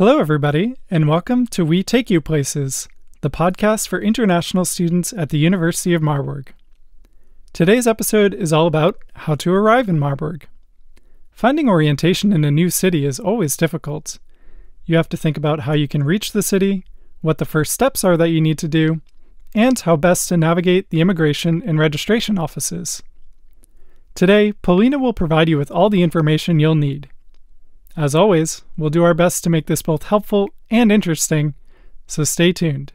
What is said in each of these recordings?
Hello, everybody, and welcome to We Take You Places, the podcast for international students at the University of Marburg. Today's episode is all about how to arrive in Marburg. Finding orientation in a new city is always difficult. You have to think about how you can reach the city, what the first steps are that you need to do, and how best to navigate the immigration and registration offices. Today, Polina will provide you with all the information you'll need. As always, we'll do our best to make this both helpful and interesting, so stay tuned.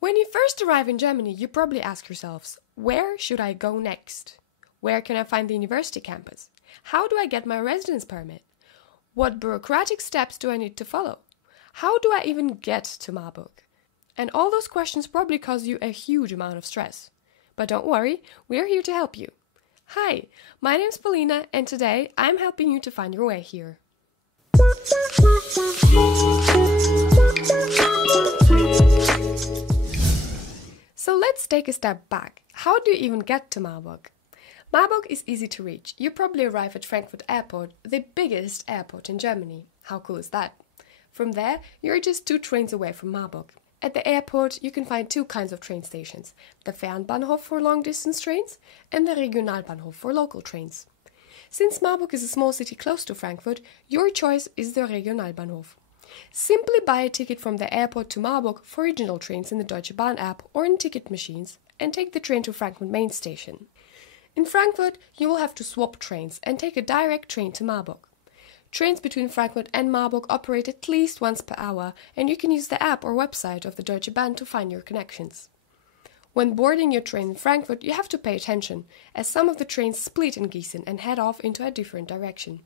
When you first arrive in Germany, you probably ask yourselves, where should I go next? Where can I find the university campus? How do I get my residence permit? What bureaucratic steps do I need to follow? How do I even get to Marburg? And all those questions probably cause you a huge amount of stress. But don't worry, we're here to help you. Hi, my name's Polina, and today I'm helping you to find your way here. So let's take a step back. How do you even get to Marburg? Marburg is easy to reach. You probably arrive at Frankfurt Airport, the biggest airport in Germany. How cool is that? From there, you're just 2 trains away from Marburg. At the airport, you can find 2 kinds of train stations. The Fernbahnhof for long-distance trains and the Regionalbahnhof for local trains. Since Marburg is a small city close to Frankfurt, your choice is the Regionalbahnhof. Simply buy a ticket from the airport to Marburg for regional trains in the Deutsche Bahn app or in ticket machines and take the train to Frankfurt main station. In Frankfurt, you will have to swap trains and take a direct train to Marburg. Trains between Frankfurt and Marburg operate at least once per hour, and you can use the app or website of the Deutsche Bahn to find your connections. When boarding your train in Frankfurt, you have to pay attention, as some of the trains split in Gießen and head off into a different direction.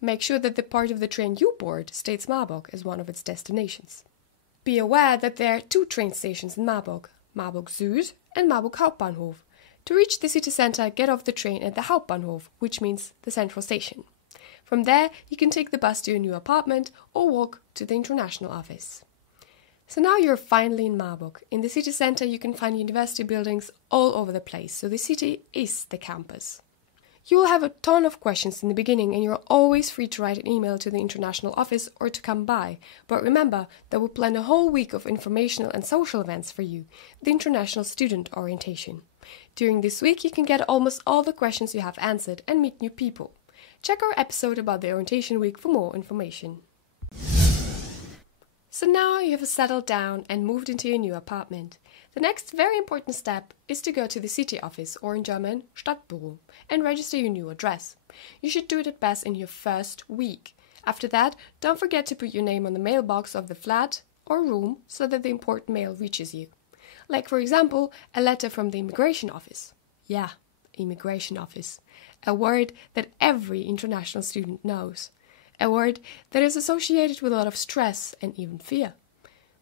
Make sure that the part of the train you board states Marburg as one of its destinations. Be aware that there are 2 train stations in Marburg, Marburg Süd and Marburg Hauptbahnhof. To reach the city center, get off the train at the Hauptbahnhof, which means the central station. From there, you can take the bus to your new apartment or walk to the international office. So now you're finally in Marburg. In the city center, you can find university buildings all over the place, so the city is the campus. You will have a ton of questions in the beginning, and you're always free to write an email to the international office or to come by. But remember that we plan a whole week of informational and social events for you, the International Student Orientation. During this week, you can get almost all the questions you have answered and meet new people. Check our episode about the Orientation Week for more information. So now you have settled down and moved into your new apartment. The next very important step is to go to the city office, or in German, Stadtbüro, and register your new address. You should do it at best in your first week. After that, don't forget to put your name on the mailbox of the flat or room so that the important mail reaches you. Like, for example, a letter from the immigration office. Yeah, immigration office. A word that every international student knows. A word that is associated with a lot of stress and even fear.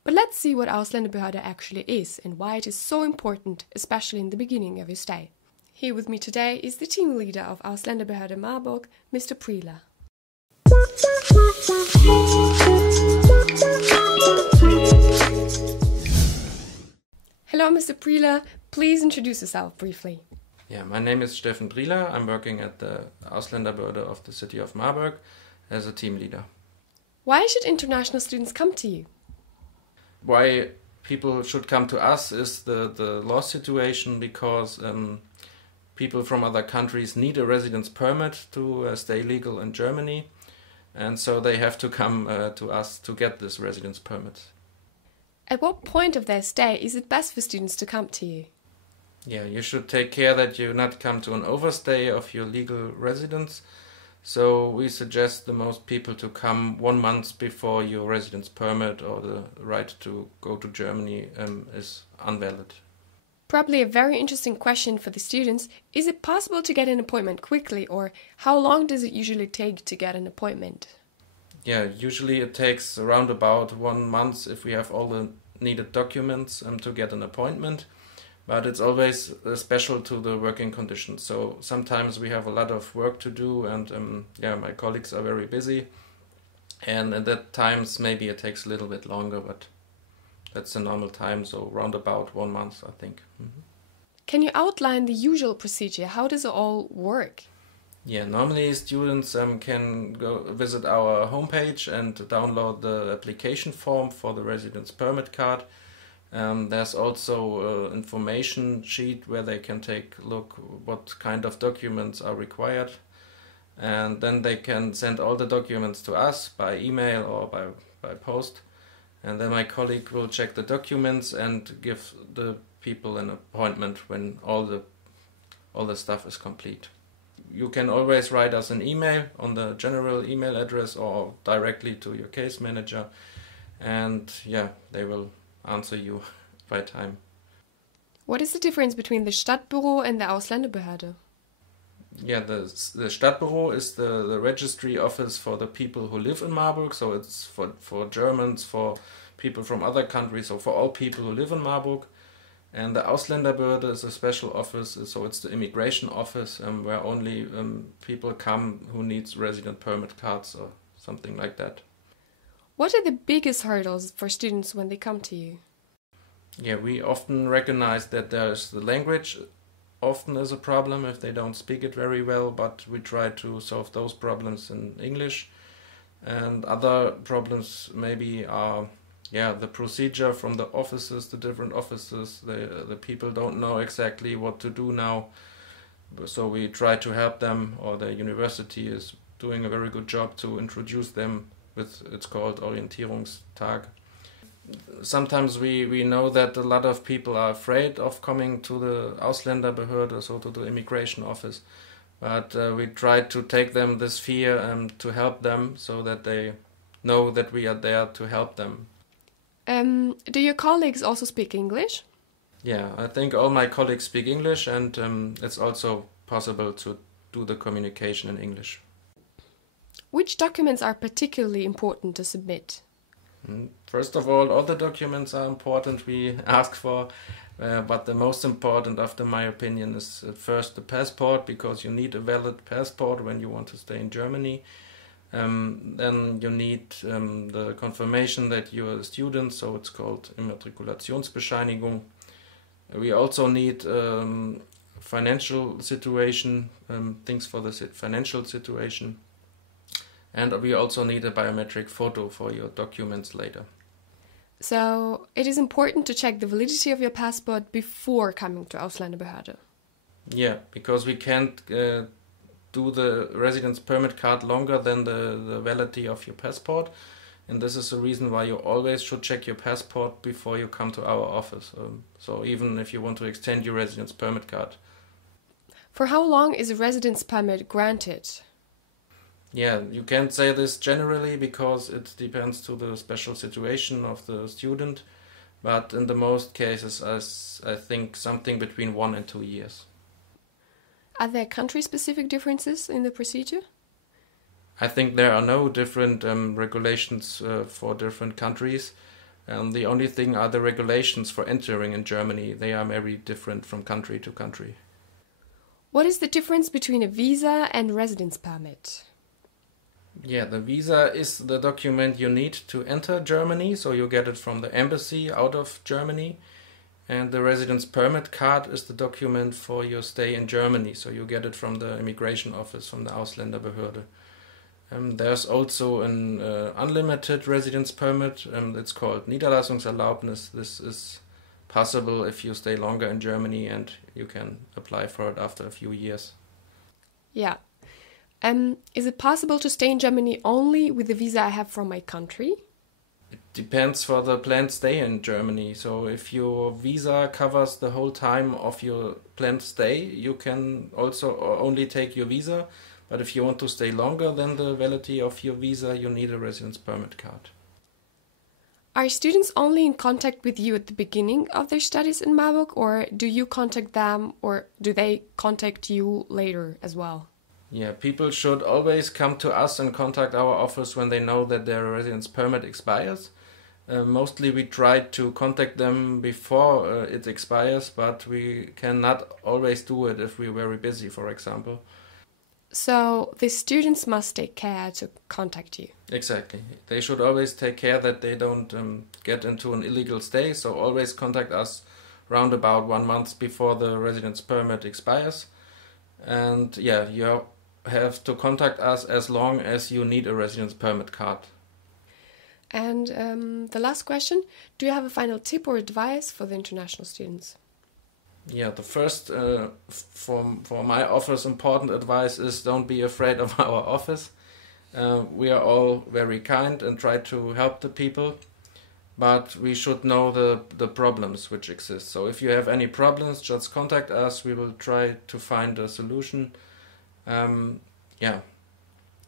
But let's see what Ausländerbehörde actually is and why it is so important, especially in the beginning of your stay. Here with me today is the team leader of Ausländerbehörde Marburg, Mr. Prila. Hello, Mr. Prila. Please introduce yourself briefly. Yeah, my name is Steffen Prila. I'm working at the Ausländerbehörde of the city of Marburg as a team leader. Why should international students come to you? Why people should come to us is the law situation, because people from other countries need a residence permit to stay legal in Germany, and so they have to come to us to get this residence permit. At what point of their stay is it best for students to come to you? Yeah, you should take care that you not come to an overstay of your legal residence. So we suggest the most people to come 1 month before your residence permit or the right to go to Germany is invalid. Probably a very interesting question for the students. Is it possible to get an appointment quickly, or how long does it usually take to get an appointment? Yeah, usually it takes around about 1 month if we have all the needed documents to get an appointment. but it's always special to the working conditions. So sometimes we have a lot of work to do, and my colleagues are very busy, and at that times maybe it takes a little bit longer, but that's the normal time, so round about 1 month, I think. Mm-hmm. Can you outline the usual procedure? How does it all work? Yeah, normally students can go visit our homepage and download the application form for the residence permit card. There's also an information sheet where they can take a look what kind of documents are required. And then they can send all the documents to us by email or by post. And then my colleague will check the documents and give the people an appointment when all the stuff is complete. You can always write us an email on the general email address or directly to your case manager, and they will answer you by time. What is the difference between the Stadtbüro and the Ausländerbehörde? Yeah, the Stadtbüro is the registry office for the people who live in Marburg, so it's for Germans, for people from other countries, or for all people who live in Marburg. And the Ausländerbehörde is a special office, so it's the immigration office where only people come who needs resident permit cards or something like that. What are the biggest hurdles for students when they come to you? Yeah, we often recognize that there's the language often is a problem if they don't speak it very well, but we try to solve those problems in English. And other problems maybe are the procedure from the offices, the different offices. The people don't know exactly what to do now, so we try to help them, or the university is doing a very good job to introduce them with, it's called Orientierungstag. Sometimes we know that a lot of people are afraid of coming to the Ausländerbehörde, so to the immigration office, but we try to take them this fear and to help them so that they know that we are there to help them. Do your colleagues also speak English? Yeah, I think all my colleagues speak English, and it's also possible to do the communication in English. Which documents are particularly important to submit? First of all the documents are important we ask for, but the most important, after my opinion, is first the passport, because you need a valid passport when you want to stay in Germany. Then you need the confirmation that you're a student, so it's called Immatrikulationsbescheinigung. We also need financial situation, things for the financial situation. And we also need a biometric photo for your documents later. So it is important to check the validity of your passport before coming to Ausländerbehörde. Yeah, because we can't do the residence permit card longer than the validity of your passport. And this is the reason why you always should check your passport before you come to our office. So even if you want to extend your residence permit card. For how long is a residence permit granted? Yeah, you can't say this generally because it depends to the special situation of the student. But in the most cases, I think something between 1 and 2 years. Are there country-specific differences in the procedure? I think there are no different regulations for different countries. The only thing are the regulations for entering in Germany. They are very different from country to country. What is the difference between a visa and residence permit? Yeah, the visa is the document you need to enter Germany, so you get it from the embassy out of Germany. And the residence permit card is the document for your stay in Germany, so you get it from the immigration office, from the Ausländerbehörde. There's also an unlimited residence permit. It's called Niederlassungserlaubnis. This is possible if you stay longer in Germany, and you can apply for it after a few years. Yeah. Is it possible to stay in Germany only with the visa I have from my country? It depends for the planned stay in Germany. So if your visa covers the whole time of your planned stay, you can also only take your visa. But if you want to stay longer than the validity of your visa, you need a residence permit card. Are students only in contact with you at the beginning of their studies in Marburg, or do you contact them, or do they contact you later as well? Yeah, people should always come to us and contact our office when they know that their residence permit expires. Mostly we try to contact them before it expires, but we cannot always do it if we're very busy, for example. So the students must take care to contact you. Exactly. They should always take care that they don't get into an illegal stay, so always contact us round about 1 month before the residence permit expires. And yeah, you have to contact us as long as you need a residence permit card. And the last question, do you have a final tip or advice for the international students? Yeah, the first, for my office, important advice is don't be afraid of our office. We are all very kind and try to help the people, but we should know the problems which exist. So if you have any problems, just contact us. We will try to find a solution. Yeah.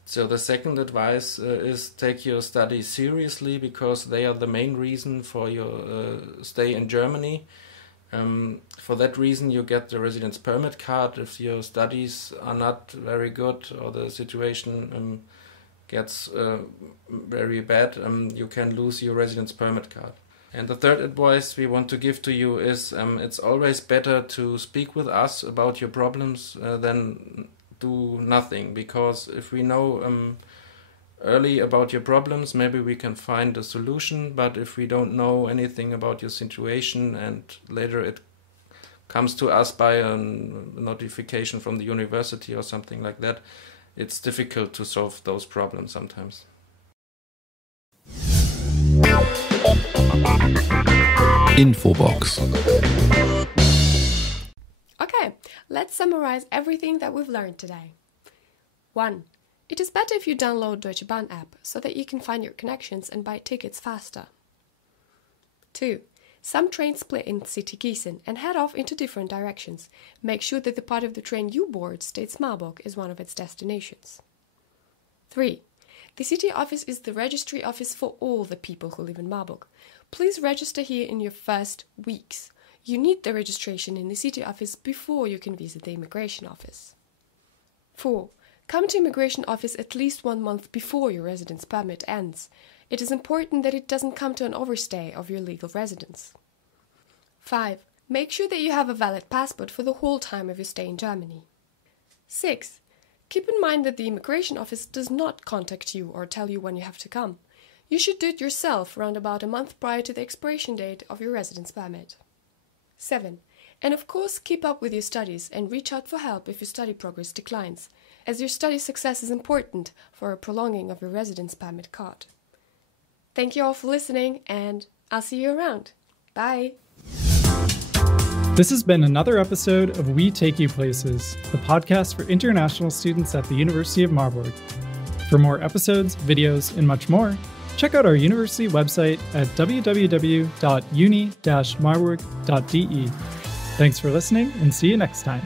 So the second advice is take your studies seriously, because they are the main reason for your stay in Germany. For that reason you get the residence permit card. If your studies are not very good or the situation gets very bad, you can lose your residence permit card. And the third advice we want to give to you is it's always better to speak with us about your problems than do nothing, because if we know early about your problems, maybe we can find a solution, but if we don't know anything about your situation and later it comes to us by a notification from the university or something like that, it's difficult to solve those problems sometimes. Infobox. Okay, let's summarize everything that we've learned today. 1. It is better if you download Deutsche Bahn app so that you can find your connections and buy tickets faster. 2. Some trains split in city Gießen and head off into different directions. Make sure that the part of the train you board states Marburg is one of its destinations. 3. The city office is the registry office for all the people who live in Marburg. Please register here in your first weeks. You need the registration in the city office before you can visit the immigration office. 4. Come to immigration office at least 1 month before your residence permit ends. It is important that it doesn't come to an overstay of your legal residence. 5. Make sure that you have a valid passport for the whole time of your stay in Germany. 6. Keep in mind that the immigration office does not contact you or tell you when you have to come. You should do it yourself around about a month prior to the expiration date of your residence permit. 7. And of course, keep up with your studies and reach out for help if your study progress declines, as your study success is important for a prolonging of your residence permit card. Thank you all for listening, and I'll see you around. Bye! This has been another episode of We Take You Places, the podcast for international students at the University of Marburg. For more episodes, videos, and much more, check out our university website at www.uni-marburg.de. Thanks for listening, and see you next time.